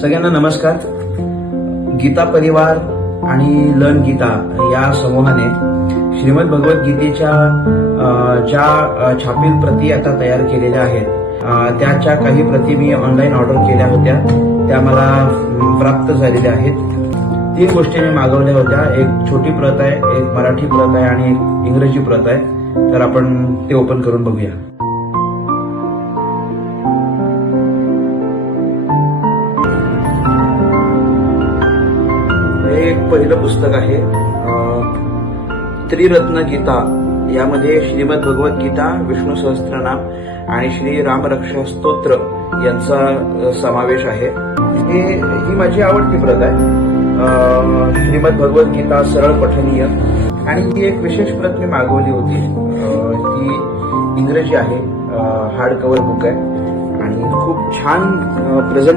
सगळ्यांना नमस्कार. गीता परिवार आणि लर्न गीता या समूहाने श्रीमद भगवद्गीतेच्या ज्या छापील प्रती आता तयार केलेल्या आहेत त्याच्या काही प्रती मी ऑनलाईन ऑर्डर केल्या होत्या. त्या मला प्राप्त झालेल्या आहेत. 3 गोष्टी मी मागवल्या होत्या. एक छोटी प्रत आहे, एक मराठी प्रत आहे आणि एक इंग्रजी प्रत आहे. तर आपण ते ओपन करून बघूया. हे एक पहिलं पुस्तक आहे, त्रिरत्न गीता. यामध्ये श्रीमद भगवद्गीता, विष्णू सहस्त्रनाम आणि श्री रामरक्षा स्तोत्र यांचा समावेश आहे. ही माझी आवडती प्रत आहे. श्रीमद भगवद्गीता सरळ पठनीय. आणि ही एक विशेष प्रत मी मागवली होती. ती इंग्रजी आहे, हार्ड कव्हर बुक आहे आणि खूप छान प्रेझेंट